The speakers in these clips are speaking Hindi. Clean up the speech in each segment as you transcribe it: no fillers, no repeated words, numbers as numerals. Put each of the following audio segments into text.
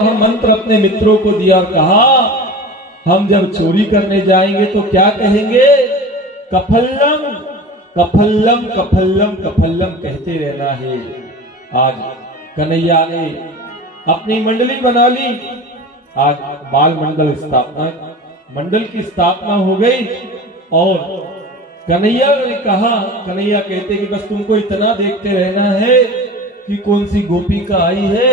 मंत्र अपने मित्रों को दिया और कहा हम जब चोरी करने जाएंगे तो क्या कहेंगे, कफल्लम कफल्लम कफल्लम कफल्लम कहते रहना है। आज कन्हैया ने अपनी मंडली बना ली। आज बाल मंडल की स्थापना हो गई और कन्हैया ने कहा, कन्हैया कहते कि बस तुमको इतना देखते रहना है कि कौन सी गोपिका आई है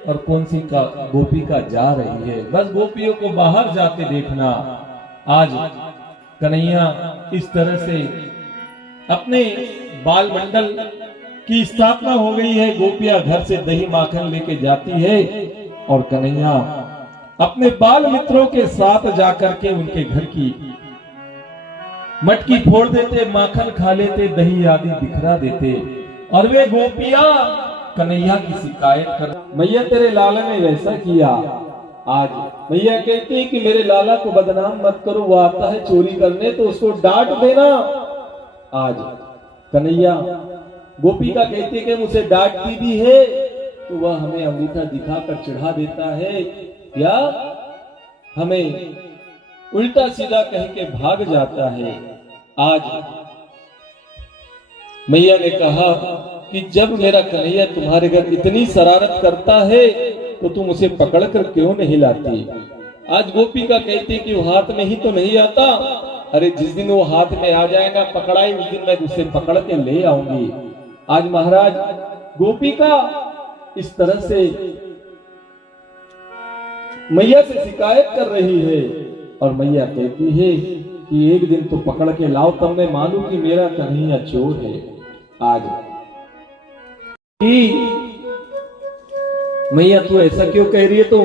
और कौन सी गोपिका जा रही है, बस गोपियों को बाहर जाते देखना। आज कन्हैया इस तरह से अपने बाल मंडल की स्थापना हो गई है। गोपियां घर से दही माखन लेके जाती है और कन्हैया अपने बाल मित्रों के साथ जाकर के उनके घर की मटकी फोड़ देते, माखन खा लेते, दही आदि बिखरा देते और वे गोपियां कन्हैया की शिकायत कर, मैया तेरे लाला ने वैसा किया। आज मैया कहती है कि मेरे लाला को बदनाम मत करो, वो आता है चोरी करने तो उसको डांट देना। आज कन्हैया गोपिका कहती है कि मुझे डांटती भी है तो वह हमें अंगूठा दिखाकर चिढ़ा देता है या हमें उल्टा सीधा कह के भाग जाता है। आज मैया ने कहा कि जब मेरा कन्हैया तुम्हारे घर इतनी शरारत करता है तो तुम उसे पकड़कर क्यों नहीं लाती। आज गोपिका कहती कि वो हाथ में ही तो नहीं आता। अरे जिस दिन वो हाथ में आ जाएगा पकड़ाई, उस दिन मैं उसे पकड़ के ले आऊंगी। आज महाराज गोपिका इस तरह से मैया से शिकायत कर रही है और मैया कहती है कि एक दिन तो पकड़ के लाओ तब मैं मानूं कि मेरा कन्हैया चोर है। आज मैया तू ऐसा क्यों कह रही है, तो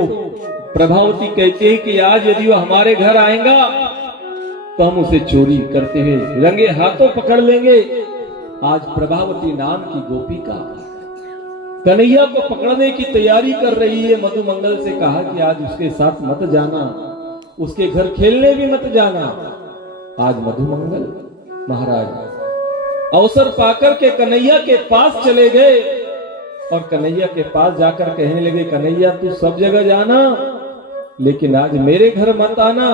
प्रभावती कहती है कि आज यदि वो हमारे घर आएगा तो हम उसे चोरी करते हुए रंगे हाथों पकड़ लेंगे। आज प्रभावती नाम की गोपिका कन्हैया को पकड़ने की तैयारी कर रही है। मधुमंगल से कहा कि आज उसके साथ मत जाना, उसके घर खेलने भी मत जाना। आज मधुमंगल महाराज अवसर पाकर के कन्हैया के पास चले गए और कन्हैया के पास जाकर कहने लगे, कन्हैया तू सब जगह जाना लेकिन आज मेरे घर मत आना।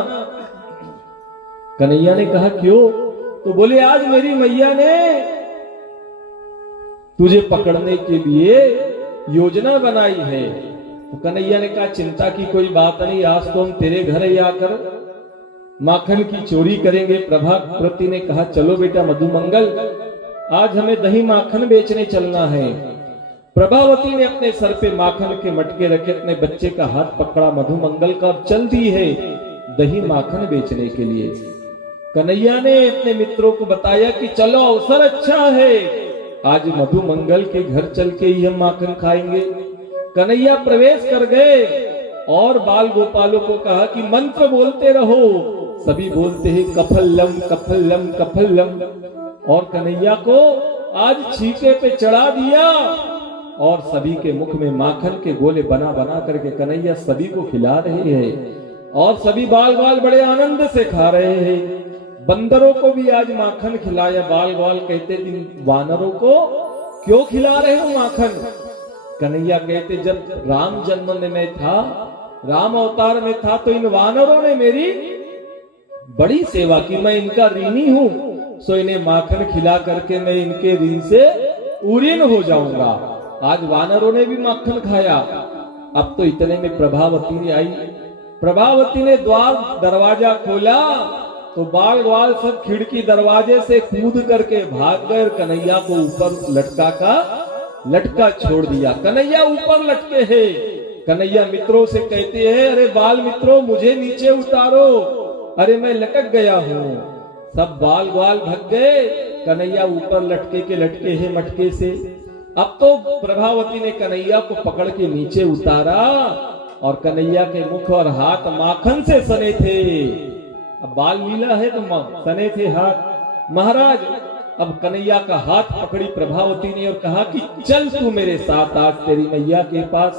कन्हैया ने कहा क्यों, तो बोले आज मेरी मैया ने तुझे पकड़ने के लिए योजना बनाई है। तो कन्हैया ने कहा चिंता की कोई बात नहीं, आज तो हम तेरे घर ही आकर माखन की चोरी करेंगे। प्रभावती ने कहा चलो बेटा मधुमंगल, आज हमें दही माखन बेचने चलना है। प्रभावती ने अपने सर पे माखन के मटके रखे, अपने बच्चे का हाथ पकड़ा, मधुमंगल का चल दी है दही माखन बेचने के लिए। कन्हैया ने अपने मित्रों को बताया कि चलो अवसर अच्छा है, आज मधुमंगल के घर चल के ही हम माखन खाएंगे। कन्हैया प्रवेश कर गए और बाल गोपालों को कहा कि मंत्र बोलते रहो। सभी बोलते हैं कफल्लम कफल्लम कफल्लम और कन्हैया को आज छीके पे चढ़ा दिया और सभी के मुख में माखन के गोले बना बना करके कन्हैया सभी को खिला रहे हैं और सभी बाल बाल बड़े आनंद से खा रहे हैं। बंदरों को भी आज माखन खिलाया। बाल बाल कहते इन वानरों को क्यों खिला रहे हो माखन। कन्हैया कहते जब राम जन्म में मैं था, राम अवतार में था तो इन वानरों ने मेरी बड़ी सेवा की, मैं इनका ऋणी हूं, सो इन्हें माखन खिला करके मैं इनके ऋण से उऋण हो जाऊंगा। आज वानरों ने भी माखन खाया। अब तो इतने में प्रभावती ने आई। प्रभावती ने द्वार दरवाजा खोला तो बाल बाल सब खिड़की दरवाजे से कूद करके भाग गए। कन्हैया को ऊपर लटका छोड़ दिया। कन्हैया ऊपर लटके हैं। कन्हैया मित्रों से कहते हैं अरे बाल मित्रों मुझे नीचे उतारो, अरे मैं लटक गया हूँ। सब बाल बाल भग गए। कन्हैया ऊपर लटके हैं मटके से। अब तो प्रभावती ने कन्हैया को पकड़ के नीचे उतारा और कन्हैया के मुख और हाथ माखन से सने थे। अब बाल लीला है तो सने थे हाथ। महाराज अब कन्हैया का हाथ पकड़ी प्रभावती ने और कहा कि चल तू मेरे साथ आज तेरी मैया के पास।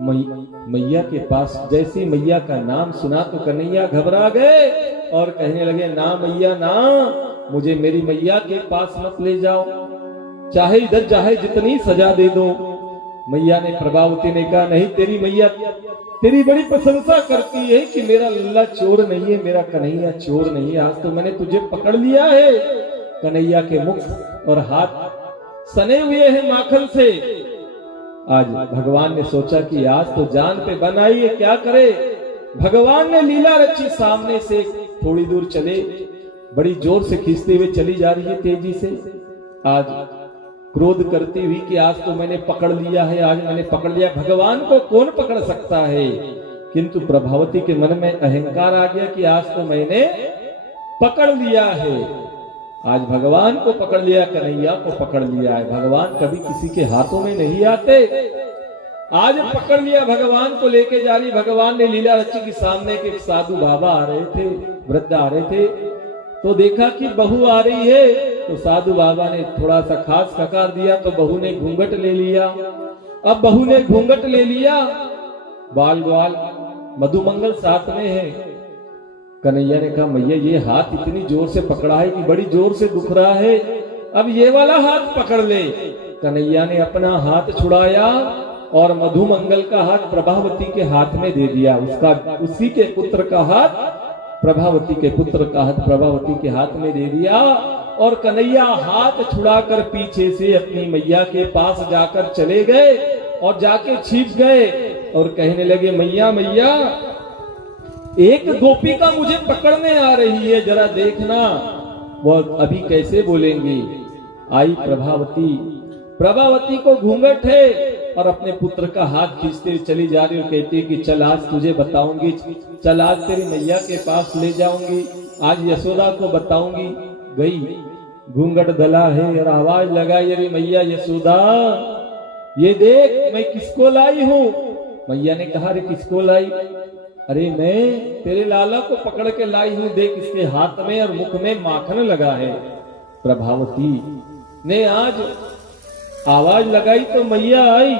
मैया के पास जैसी मैया का नाम सुना तो कन्हैया घबरा गए और कहने लगे ना मैया ना, मुझे मेरी मैया के पास मत ले जाओ, चाहे इधर चाहे जितनी सजा दे दो, मैया ने, प्रभावती ने कहा नहीं, तेरी मैया तेरी बड़ी प्रशंसा करती है कि मेरा लल्ला चोर नहीं है, मेरा कन्हैया चोर नहीं है। आज तो मैंने तुझे पकड़ लिया है। कन्हैया के मुख और हाथ सने हुए हैं माखन से। आज भगवान ने सोचा कि आज तो जान पे बन आई है, क्या करे। भगवान ने लीला रची, सामने से थोड़ी दूर चले, बड़ी जोर से खींचते हुए चली जा रही है तेजी से। आज क्रोध करती हुई कि आज तो मैंने पकड़ लिया है, आज मैंने पकड़ लिया। भगवान को कौन पकड़ सकता है। किंतु प्रभावती के मन में अहंकार आ गया कि आज तो मैंने पकड़ लिया है, आज भगवान को पकड़ लिया, कन्हैया को पकड़ लिया है। भगवान कभी किसी के हाथों में नहीं आते। आज पकड़ लिया, भगवान को लेके जा रही। भगवान ने लीला रची कि सामने के साधु बाबा आ रहे थे, वृद्ध आ रहे थे, तो देखा कि बहू आ रही है, तो साधु बाबा ने थोड़ा सा खास खकार दिया, तो बहू ने घूंघट ले लिया। अब बहू ने घूंघट ले लिया, बाल ग्वाल मधुमंगल साथ में है। कन्हैया ने कहा मैया ये हाथ इतनी जोर से पकड़ा है कि बड़ी जोर से दुख रहा है, अब ये वाला हाथ पकड़ ले। कन्हैया ने अपना हाथ छुड़ाया और मधुमंगल का हाथ प्रभावती के हाथ में दे दिया। उसका, उसी के पुत्र का हाथ, प्रभावती के पुत्र का हाथ प्रभावती के हाथ में दे दिया। और कन्हैया हाथ छुड़ाकर पीछे से अपनी मैया के पास जाकर चले गए और जाके छिप गए और कहने लगे मैया मैया, एक गोपिका मुझे पकड़ने आ रही है, जरा देखना वो अभी कैसे बोलेंगी। आई प्रभावती, प्रभावती को घूंघट है और अपने पुत्र का हाथ खींचते हुए चली जा रही और कहती है कि चल आज तुझे बताऊंगी, चल आज तेरी मैया के पास ले जाऊंगी, आज यशोदा को बताऊंगी। गई, घूंघट दला है और आवाज लगाई, अरे मैया यशोदा ये देख मैं किसको लाई हूँ। मैया ने कहा अरे किसको लाई। अरे मैं तेरे लाला को पकड़ के लाई हूं, देख इसके हाथ में और मुख में माखन लगा है। प्रभावती ने आज आवाज लगाई तो मैया आई।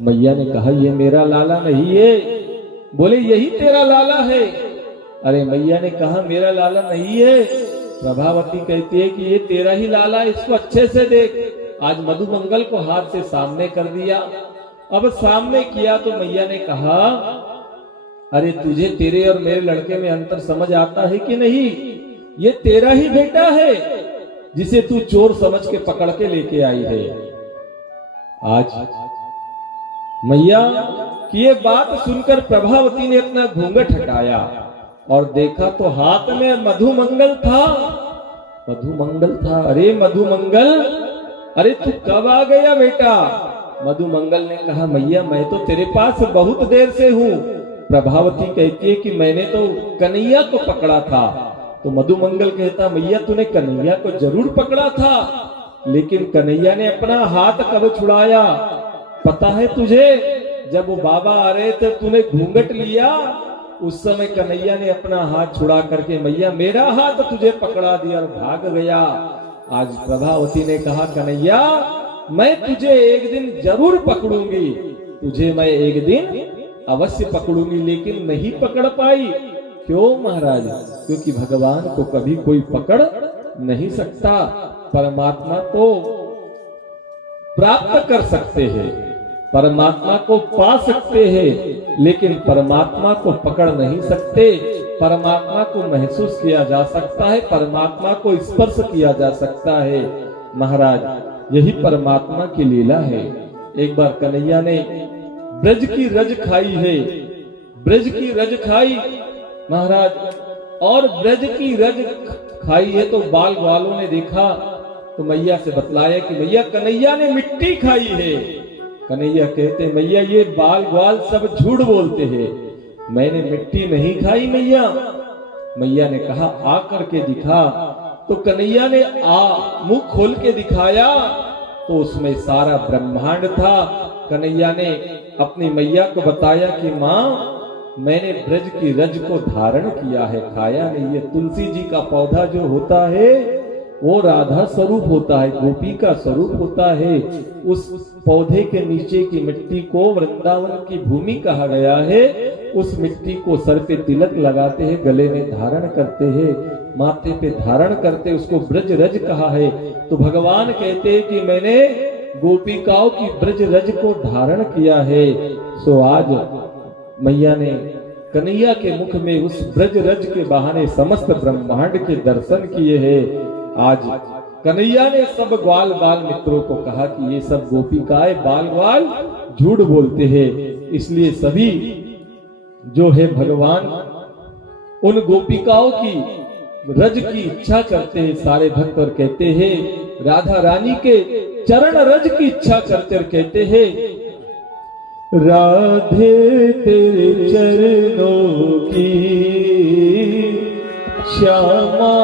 मैया ने कहा ये मेरा लाला नहीं है। बोले यही तेरा लाला है। अरे मैया ने कहा मेरा लाला नहीं है। प्रभावती कहती है कि ये तेरा ही लाला है, इसको अच्छे से देख। आज मधुमंगल को हाथ से सामने कर दिया। अब सामने किया तो मैया ने कहा अरे तुझे तेरे और मेरे लड़के में अंतर समझ आता है कि नहीं। ये तेरा ही बेटा है जिसे तू चोर समझ के पकड़ के लेके आई है। आज मैया की ये बात सुनकर प्रभावती ने अपना घूंघट हटाया और देखा तो हाथ में मधुमंगल था। मधुमंगल था। अरे मधुमंगल, अरे तू कब आ गया बेटा। मधुमंगल ने कहा मैया मैं तो तेरे पास बहुत देर से हूँ। प्रभावती कहती है कि मैंने तो कन्हैया को पकड़ा था। तो मधुमंगल कहता मैया तूने कन्हैया को जरूर पकड़ा था, लेकिन कन्हैया ने अपना हाथ कब छुड़ाया पता है तुझे। जब वो बाबा आ रहे थे तूने घूंघट लिया, उस समय कन्हैया ने अपना हाथ छुड़ा करके मैया मेरा हाथ तुझे पकड़ा दिया और भाग गया। आज प्रभावती ने कहा कन्हैया मैं तुझे एक दिन जरूर पकड़ूंगी, तुझे मैं एक दिन अवश्य पकड़ूंगी, लेकिन नहीं पकड़ पाई। क्यों महाराज? क्योंकि भगवान को कभी कोई पकड़ नहीं सकता। परमात्मा को प्राप्त कर सकते हैं, परमात्मा को पा सकते हैं, लेकिन परमात्मा को पकड़ नहीं सकते। परमात्मा को महसूस किया जा सकता है, परमात्मा को स्पर्श किया जा सकता है। महाराज यही परमात्मा की लीला है। एक बार कन्हैया ने ब्रज की रज खाई है, ब्रज की रज खाई महाराज, और ब्रज की रज खाई है तो बाल ग्वालों ने देखा तो मैया से बतलाया कि मैया कन्हैया ने मिट्टी खाई है। कन्हैया कहते मैया ये बाल ग्वाल सब झूठ बोलते हैं, मैंने मिट्टी नहीं खाई मैया। मैया ने कहा आ करके दिखा। तो कन्हैया ने मुंह खोल के दिखाया तो उसमें सारा ब्रह्मांड था। कन्हैया ने अपनी मैया को बताया कि माँ मैंने ब्रज की रज को धारण किया है, खाया नहीं। ये तुलसी जी का पौधा जो होता है वो राधा स्वरूप होता है, गोपी का स्वरूप होता है। उस पौधे के नीचे की मिट्टी को वृंदावन की भूमि कहा गया है। उस मिट्टी को सर पे तिलक लगाते हैं, गले में धारण करते हैं, माथे पे धारण करते, उसको ब्रज रज कहा है। तो भगवान कहते हैं कि मैंने गोपिकाओं की ब्रज रज को धारण किया है, सो आज मैया ने कन्हैया के मुख में उस ब्रज रज के बहाने समस्त ब्रह्मांड के दर्शन किए हैं। आज कन्हैया ने सब ग्वाल बाल मित्रों को कहा कि ये सब गोपिकाएं बाल ग्वाल झूठ बोलते हैं, इसलिए सभी जो है भगवान उन गोपिकाओं की रज की इच्छा करते हैं सारे भक्त, और कहते हैं राधा रानी के चरण रज की इच्छा करते और कहते हैं राधे तेरे चरणों की श्यामा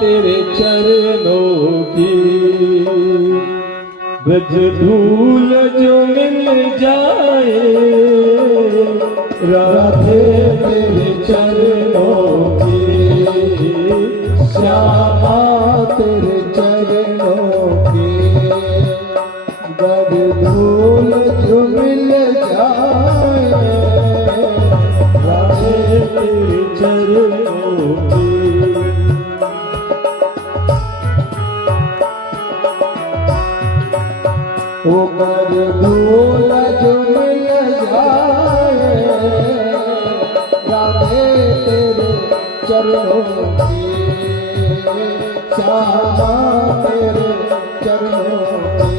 तेरे चरणों की ब्रज धूल जो मिल जाए राधे तेरे चरणों की श्यामा तेरे चरणों की ब्रज धूल जो मिल जाए राधे तेरे चरणों की। वो ब्रज धूल जो मिल जाए राधे तेरे चरणों की श्यामा तेरे चरणों की।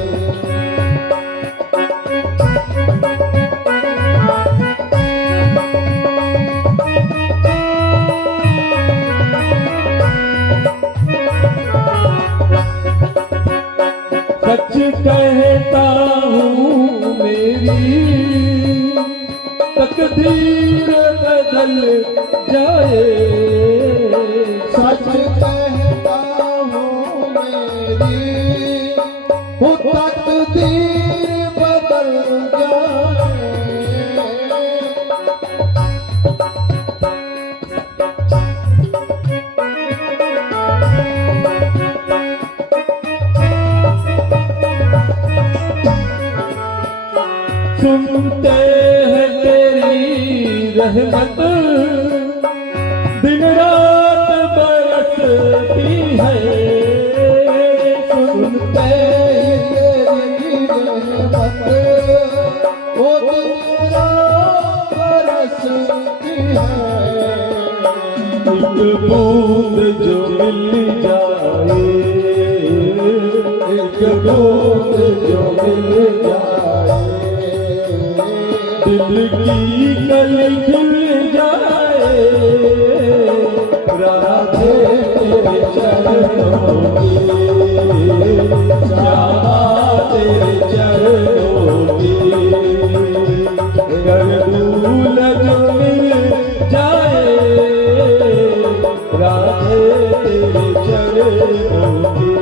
सच कहता हूँ मेरी तकदीर बदल जाए, सच कहता हूँ मेरी वो तकदीर बदल जाए। सुनते हैं तेरी रहमत दिन रात बरसती है, सुनते तेरी रहमत वो दिन रात बरसती है। एक बूंद जो मिल जाए, एक बूंद जो मिल जाए दिल की कली खिल जाए राधे तेरे चरणों की श्यामा तेरे चरणों की कर धूल जो मिल जाए राधे तेरे चरणों की।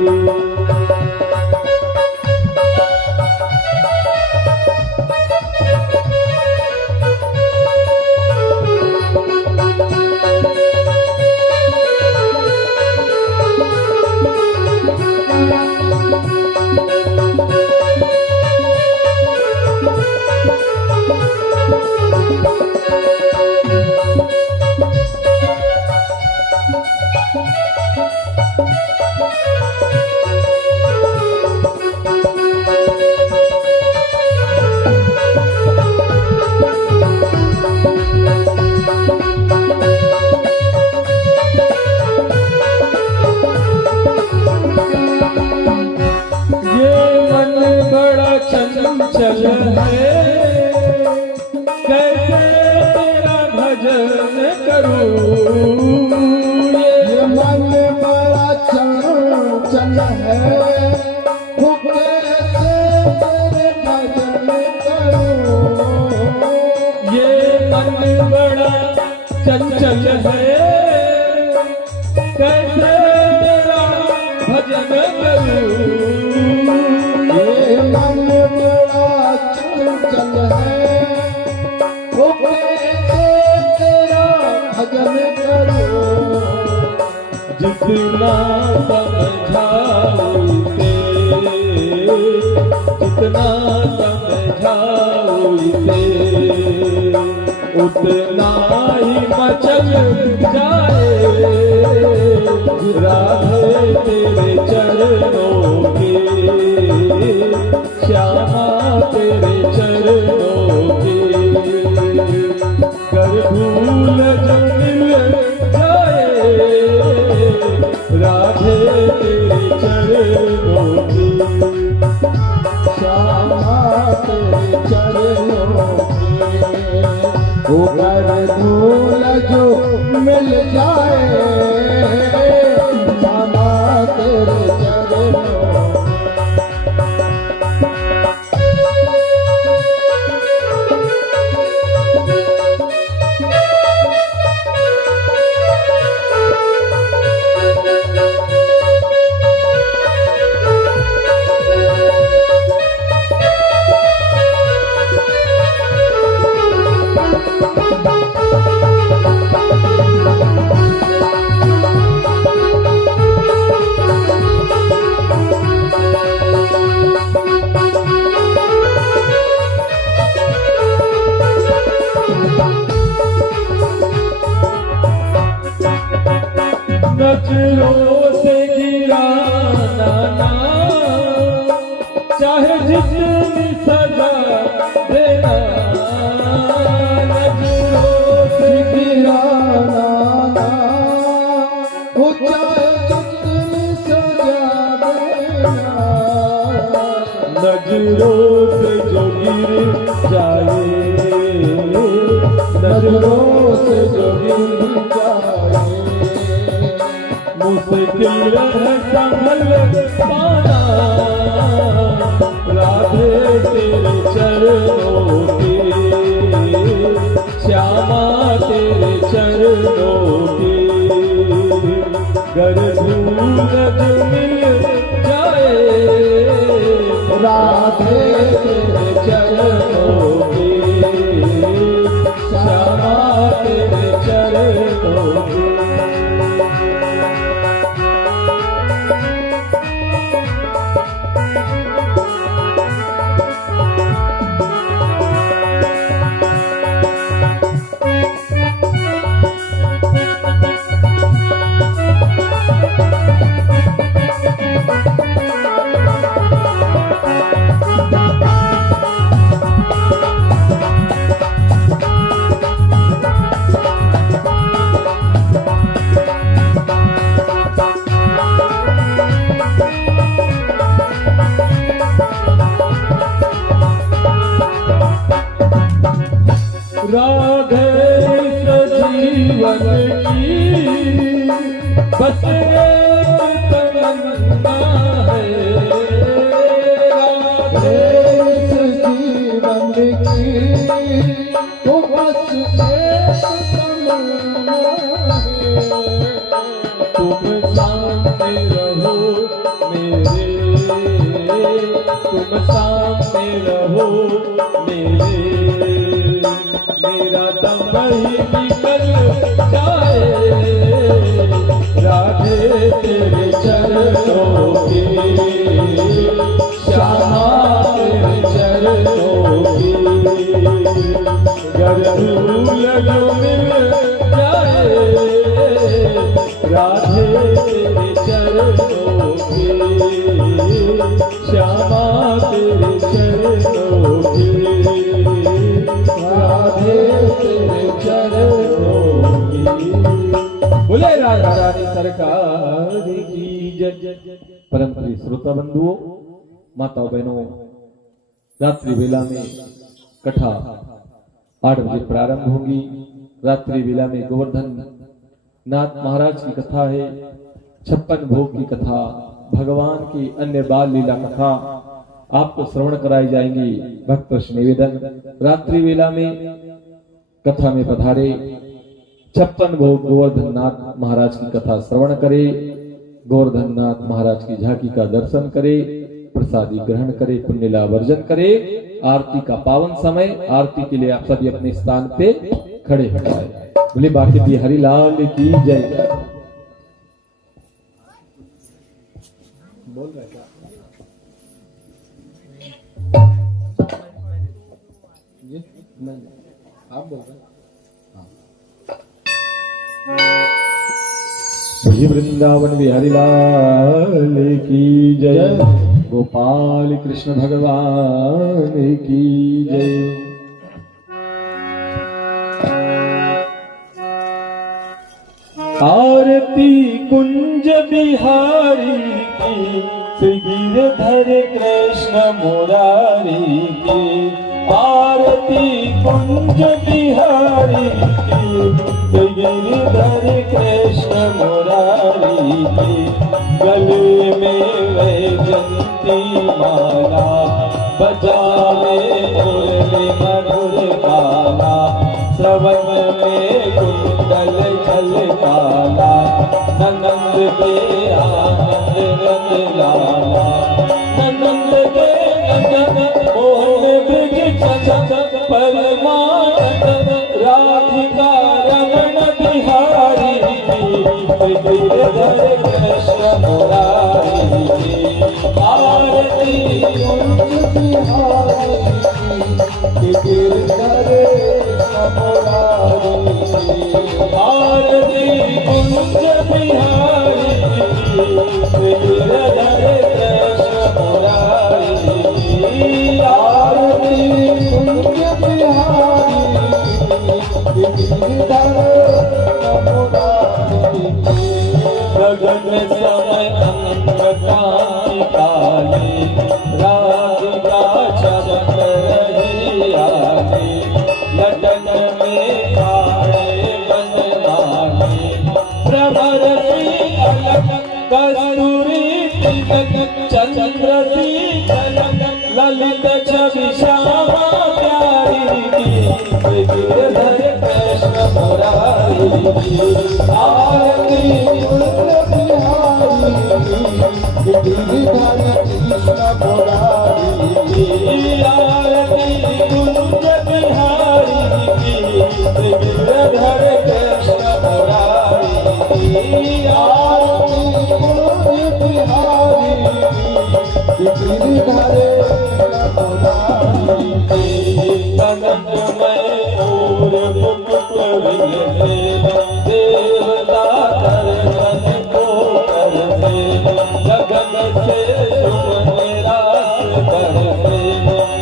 चंचल है कैसे तेरा भजन करूं, ये मन बड़ा चंचल है वो कैसे तेरे भजन करूं। ये मन बड़ा चंचल है कैसे तेरा भजन करूं। ये मन बड़ा चंचल है वो कैसे तेरा भजन करूं। जितना समझाओ इसे, जितना समझाओ इसे उतना ही मचल जाए राधे तेरे चरणों के होकर धूल जो मिल जाए श्यामा तेरे चरणों नजरों से गिराना ना चाहे जितनी सजा देना नजरों से गिराना ना हो चाहे जितनी सजा देना नजरों से जो गिर जाए नजरों से जो गिर जाए मुश्किल है संभल पाना राधे तेरे चरणों के श्यामा तेरे चरणों के गर धूल जो मिल जाए राधे तेरे चरणों के श्यामा तेरे चरणों के राधे सजीवन की बस एक तमन्ना है राधे जीवन की तो बस एक तमन्ना है तुम सामने रहो मेरे तुम सामने रहो मेरे मेरा दम ही निकल जाए राधे तेरे चरणों के श्यामा तेरे चरणों के गर धूल जो मिल जाए राधे तेरे चरणों के श्यामा तेरे चरणों के राधे तेरे चरणों की बोले राधा रानी सरकार की जय। परम प्रिय श्रोता बंधुओं माताओं बहनों रात्रि वेला में कथा 8 बजे प्रारंभ होगी। रात्रि वेला में गोवर्धन नाथ महाराज की कथा है, 56 भोग की कथा, भगवान की अन्य बाल लीला कथा आपको श्रवण कराई जाएंगी। भक्त निवेदन रात्रि वेला में कथा में पधारे, 56 भोग गोवर्धन नाथ महाराज की कथा श्रवण करे, गोवर्धन नाथ महाराज की झांकी का दर्शन करे, प्रसादी ग्रहण करे, पुण्यला वर्जन करे। आरती का पावन समय, आरती के लिए आप सभी अपने स्थान पे खड़े हो जाए। बोले बाकी बिहारी लाल की जय। बोल रहे क्या? नहीं, आप बोल रहे श्री वृंदावन बिहारी लाल की जय, गोपाल कृष्ण भगवान की जय। आरती कुंज बिहारी की, श्री गिरधर कृष्ण मुरारी की, आरती कुंज बिहारी की गिरिधर कृष्ण मुरारी की गले में वैजंती माला बजावे मुरली मधुर गाना श्रवण में कुंडल झलकाना नंद के आनंद रत लाला नंद के नंदन मोहन ब्रिज चंचल परमानंद राधिका रमण बिहारी गिरिधर कृष्ण मुरारी आरती कुंज बिहारी गिरधर मुरारी आरती कुंज बिहारी गिरिधर कृष्ण मुरारी आरती कुंज बिहारी गिरधर मुरारी गगन समय अंगकाई काले राधिका चमक रही आगे लटन में काले बनवाले प्रभर सी अलग कस्तूरी तिलक चंद्र सी झलक ललित छवि श्यामा प्यारी की गिरधर कृष्ण मुरारी की आरती गिरधर कृष्ण मुरारी आरती कुंज बिहारी की गिरधर कृष्ण मुरारी आरती कुंज बिहारी गिरधर मुरारी गगन में और मुकुट विलसे देवता दर्शन को करते गगन से सुख निराश करते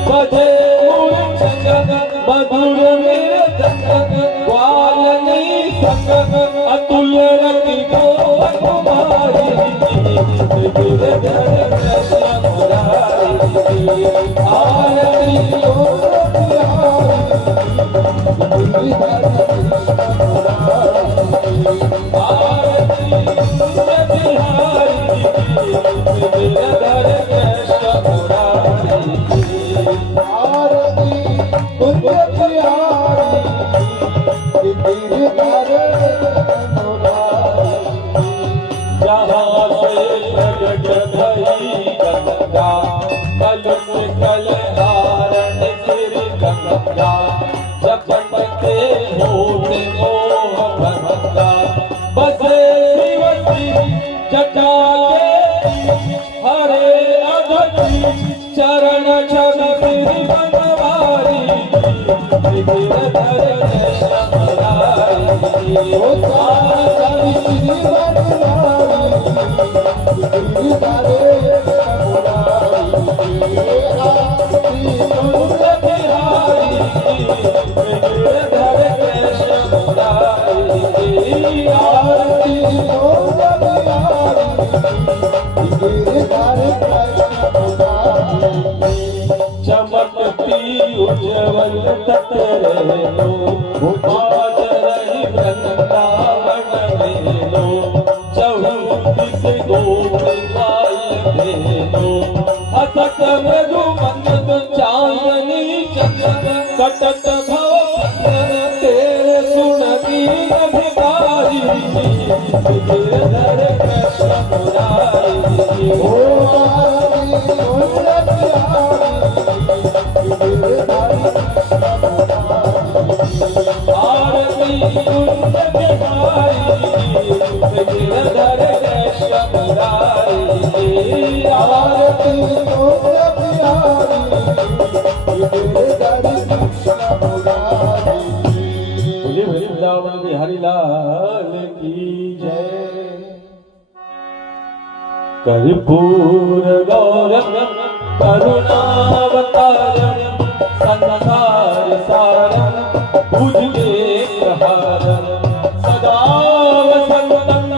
बजे मूर्छन मधुर मृदंग ग्वालनी संग अतुल रति को कुमारी गिरधर कृष्ण मुरारी आरती जपते होते मोह भंगा बसे शिवती जटाले हरे अधति चरण छवि बनवारी गिरधर कृष्ण मुरारी ओ सारी चमकती उज्जवल ततरे बाज रही वृंदावन में लो चहुदिस गोपाल धेनो हसत मृदु मंद चांदनी चंदन कटक भव तेरे सुनती अधिकारी गिरधर कृष्ण मुरारी आरती कुंज बिहारी गिरधर कृष्ण मुरारी आरती कुंज बिहारी गिरधर कृष्ण मुरारी बोले वृंदावन बिहारी लाल की जय। कर्पूर गौरम करुणावतारम संसार सारम भुजगेन्द्रहारम सदा वसंतम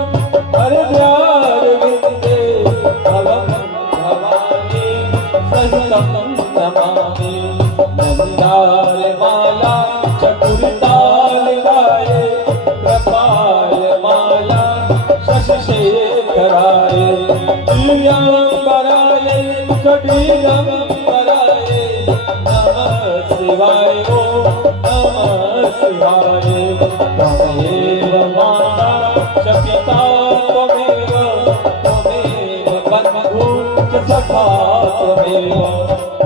हरद्वार विंदे भवम भवानी सहितम नमामि मंदार माला कबीरम कराए नमः शिवाय ओम नमः शिवाय त्वमेव माता च पिता त्वमेव बन्धु च सखा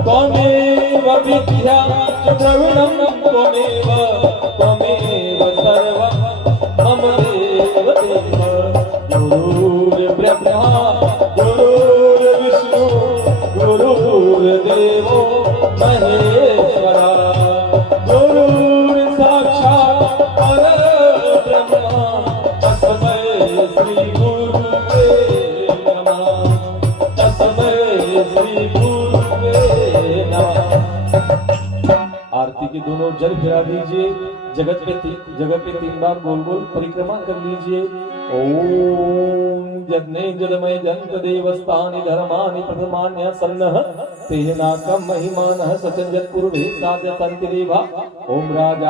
त्वमेव विद्या च द्रविणं त्वमेव सर्वं मम देव देव गुरुर्ब्रह्मा गुरुर्विष्णु गुरुर्देवो महेश्वरा गुरुर्साक्षात् परब्रह्मा तस्मै श्री गुरुवे नमः तस्मै श्री गुरुवे नमः। आरती के दोनों जल फिरा दीजिए, जगत पे 3 बार गोल गोल परिक्रमा कर लीजिए। ओम जन्ने जलमय जंत देवस्थानि धर्मानि प्रथमान्य सन्नः तेनाकं महिमानः सचंजत पूर्वे साध्य तंतिरेवा। ओम राजा